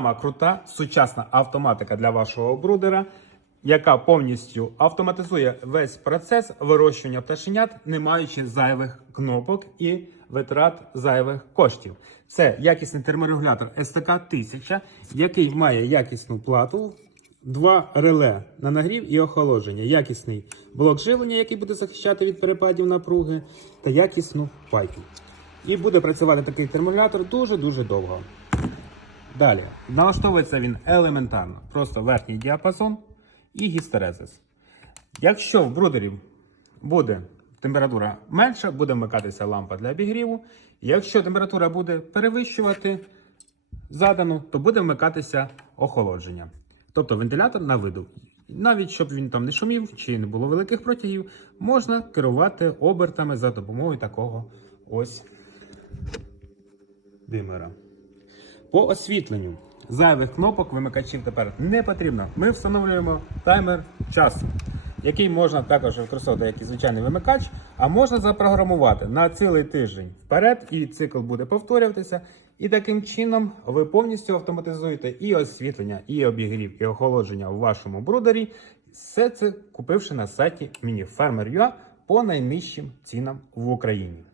Сама крута сучасна автоматика для вашого брудера, яка повністю автоматизує весь процес вирощування пташенят, не маючи зайвих кнопок і витрат зайвих коштів. Це якісний терморегулятор СТК 1000, який має якісну плату, два реле на нагрів і охолодження, якісний блок живлення, який буде захищати від перепадів напруги, та якісну пайку. І буде працювати такий терморегулятор дуже-дуже довго. Далі, налаштовується він елементарно, просто верхній діапазон і гістерезис. Якщо в брудерів буде температура менша, буде вмикатися лампа для обігріву. Якщо температура буде перевищувати задану, то буде вмикатися охолодження. Тобто вентилятор на виду. Навіть щоб він там не шумів чи не було великих протягів, можна керувати обертами за допомогою такого ось димера. По освітленню зайвих кнопок вимикачів тепер не потрібно. Ми встановлюємо таймер часу, який можна також використовувати як і звичайний вимикач, а можна запрограмувати на цілий тиждень вперед, і цикл буде повторюватися. І таким чином ви повністю автоматизуєте і освітлення, і обігрів, і охолодження у вашому брудері. Все це купивши на сайті MiniFarmer.ua по найнижчим цінам в Україні.